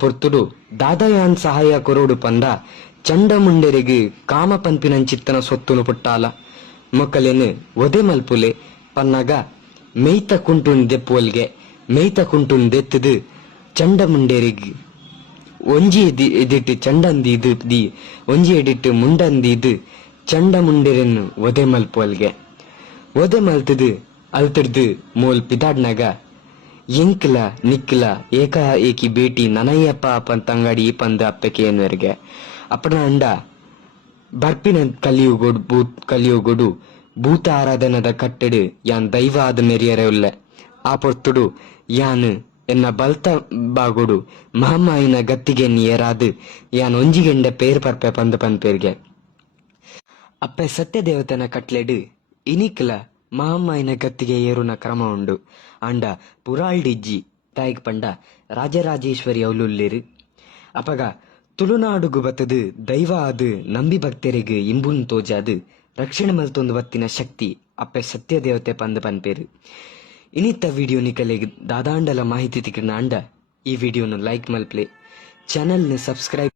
ಪೊರ್ತುಡು ದಾದಾಯಾನ್ ಸಹಾಯ ಕೊರೋಡು ಪಂದ ಚಂಡಮುಂಡೆರೆಗ್ ಕಾಮ ಪನ್ಪಿನಂಚಿತ್ತನ ಸೊತ್ತುನು ಪುಟ್ಟಾಲ ಮೊಕ್ಕಲೆನ್ ಒದೆ ಮಲ್ಪುಲೆ ಪನ್ನಗ ಮೇಯ್ತ ಕುಂಟುನ್ ದೆಪ್ಪುವಲ್ಗೆ ಮೇಯ್ತ ಕುಂಟುನ್ ದೆತ್ತದು ಚಂಡಮುಂಡೆರೆಗ್ ಒಂಜಿ ಎದಿಟ್ಟು ಚಂಡಂದಿ ಇದು ದಿ ಒಂಜಿ ಎಡಿಟ್ಟು ಮುಂಡಂದಿ ಇದು ಚಂಡಮುಂಡೆರೆನ್ ಒದೆ ಮಲ್ಪುವಲ್ಗೆ ಒದೆ ಮಲ್ತದು ಅಲ್ತಡ್ದು ಮೋಲ್ ಪಿದಾಡ್ನಾಗ ಎಂಕ್ಲ ನಿಕ್ಲ ಏಕ ಏಕಿ ಬೇಟಿ ನನಯ್ಯಪ್ಪ ಪಂತಂಗಡಿ ಪಂದ ಅಪ್ಪೆಕೆಯನ್ವರ್ಗೆ ಅಪ್ಪನ ಅಂಡ ಬರ್ಪಿನ ಕಲಿಯುಗೊಡು ಭೂತ ಆರಾಧನದ ಕಟ್ಟಡು ಯಾನ್ ದೈವ ಆದ ಮೆರಿಯರವುಲ್ಲ ಆ ಪೊರ್ತುಡು ಯಾನ್ ಎನ್ನ ಬಲ್ತ ಬಾಗೊಡು ಮಹಮ್ಮಾಯಿನ ಗತ್ತಿಗೆ ಏರಾದು ಯಾನ್ ಒಂಜಿಗೆಂಡ ಪೇರ್ ಪರ್ಪೆ ಪಂದ ಪನ್ಪೇರ್ಗೆ ಅಪ್ಪೆ ಸತ್ಯ ದೇವತನ ಕಟ್ಲೆಡು ಇನಿಕ್ಲ ಮಹಮ್ಮಾಯಿನ ಗತ್ತಿಗೆ ಏರುನ ಕ್ರಮ ಉಂಡು ಅಂಡ ಪುರಾಳ್ಡಿಜ್ಜಿ ತಾಯಿಗ್ ಪಂಡ ರಾಜರಾಜೇಶ್ವರಿ ಅವಲುಲ್ಲೇರು ಅಪಗ ತುಳುನಾಡುಗು ಬತ್ತದು ದೈವ ಅದು ನಂಬಿ ಭಕ್ತರಿಗೆ ಇಂಬುನ್ ತೋಜಾದು ರಕ್ಷಣೆ ಮಲ್ತೊಂದು ಬತ್ತಿನ ಶಕ್ತಿ ಅಪ್ಪೆ ಸತ್ಯ ದೇವತೆ ಪಂದ ಪನ್ಪೇರು ಇನಿತ್ತ ವಿಡಿಯೋ ನಿಕಲೆಗ್ ದಾದಾಂಡಲ ಮಾಹಿತಿ ತಿಕ್ಕಿನ ಅಂಡ ಈ ವಿಡಿಯೋನು ಲೈಕ್ ಮಲ್ಪ್ಲೆ ಚಾನಲ್ನ ಸಬ್ಸ್ಕ್ರೈಬ್